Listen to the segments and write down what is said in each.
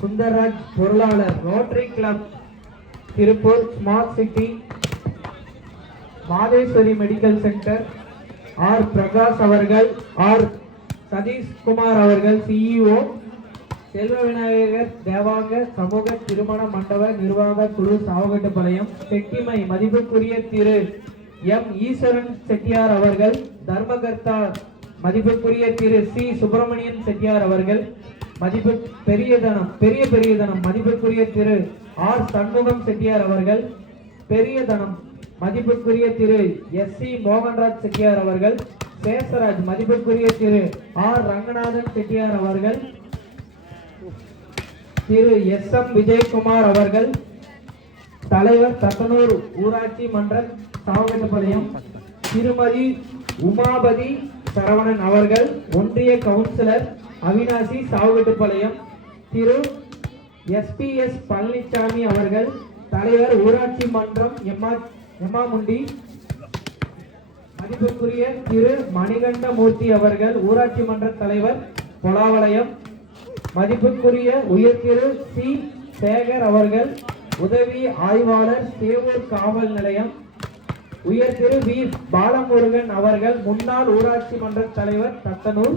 சுந்தர்ராஜ் பொருளாளர் rotary club Tiruppur smart city Madheswari medical centre R Prakash அவர்கள், R Satishkumar அவர்கள் சிஇஓ, செல்வ விநாயகர் தேவாங்க சமூக திருமண மண்டப நிர்வாக குழு சாவகட்டுப்பாளையம், செட்டிமை மதிப்புக்குரிய திரு எம் ஈஸ்வரன் செட்டியார் அவர்கள், தர்மகர்த்தா மதிப்புக்குரிய திரு சி சுப்பிரமணியன் செட்டியார் அவர்கள், மதிப்பு பெரியதனம் மதிப்புக்குரிய திரு ஆர் சண்முகம் செட்டியார் அவர்கள், பெரியதனம் மதிப்புக்குரிய திரு எஸ் சி மோகன்ராஜ் செட்டியார் அவர்கள், சேஷராஜ் மதிப்புக்குரிய திரு ஆர் ரங்கநாதன் செட்டியார் அவர்கள், திரு எஸ் எம் விஜயகுமார் அவர்கள், தலைவர் தத்தனூர் ஊராட்சி மன்ற சாவகட்டுப்பாளையம், திருமதி உமாபதி சரவணன் அவர்கள், ஒன்றிய கவுன்சிலர் அவினாசி சாவகட்டுப்பாளையம், திரு எஸ்பிஎஸ் பழனிசாமி அவர்கள், தலைவர் ஊராட்சி மன்றம் எம்மாமுண்டி, மதிப்புக்குரிய திரு மணிகண்டமூர்த்தி அவர்கள், ஊராட்சி மன்ற தலைவர் பொலாவளையம், மதிப்புக்குரிய உயர் திரு சி சேகர் அவர்கள், உதவி ஆய்வாளர் சேவூர் காவல் நிலையம், உயர் திரு வி பாலமுருகன் அவர்கள், முன்னாள் ஊராட்சி மன்ற தலைவர் தத்தனூர்,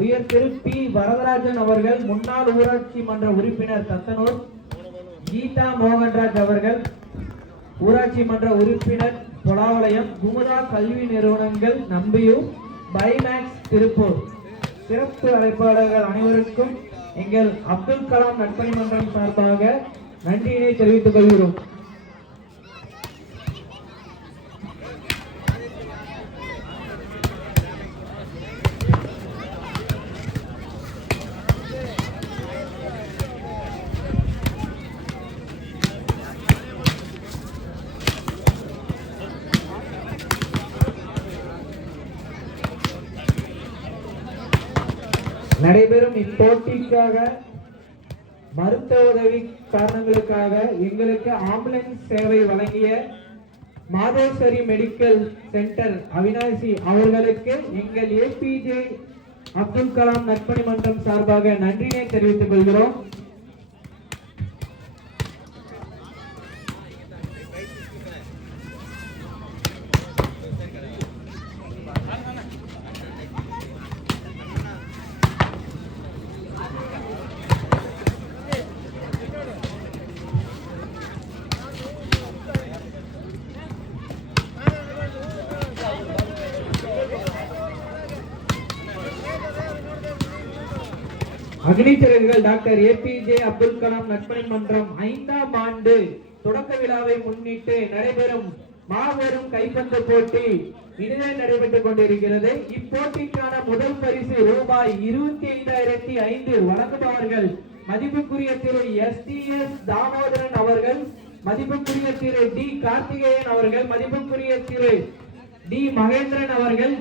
உயர் திரு பி வரதராஜன் அவர்கள், முன்னாள் ஊராட்சி மன்ற உறுப்பினர் தத்தனூர், கீதா மோகன்ராஜ் அவர்கள், ஊராட்சி மன்ற உறுப்பினர் பொலாவளையம், குமுதா கல்வி நிறுவனங்கள் நம்பியூர், பைமேக்ஸ் திருப்பூர். சிறப்பு அழைப்பாளர்கள் அனைவருக்கும் எங்கள் அப்துல் கலாம் நட்பணி மன்றம் சார்பாக நன்றியினை தெரிவித்துக் கொள்கிறோம். நடைபெறும் இப்போட்டிக்காக மருத்துவ உதவி காரணங்களுக்காக எங்களுக்கு ஆம்புலன்ஸ் சேவை வழங்கிய மாதேஸ்வரி மெடிக்கல் சென்டர் அவினாசி அவர்களுக்கு எங்கள் ஏபிஜே அப்துல் கலாம் நட்பணி மன்றம் சார்பாக நன்றியை தெரிவித்துக் கொள்கிறோம். அக்னிச்சிறகுகள் டாக்டர் ஏபிஜே அப்துல் கலாம் நட்பணி மன்றம் 5ஆம் ஆண்டு தொடக்க விழாவை முன்னிட்டு நடைபெறும் மாபெரும் கைப்பந்து போட்டி இனிதே நடைபெற்றுக் கொண்டிருக்கிறது. இப்போட்டிக்கான முதல் பரிசு ரூபாய் 25,005 வழங்குபவர்கள் மதிப்புக்குரிய திரு எஸ் தாமோதரன் அவர்கள், மதிப்புக்குரிய திரு டி கார்த்திகேயன் அவர்கள், மதிப்புக்குரிய திரு டி மகேந்திரன் அவர்கள்,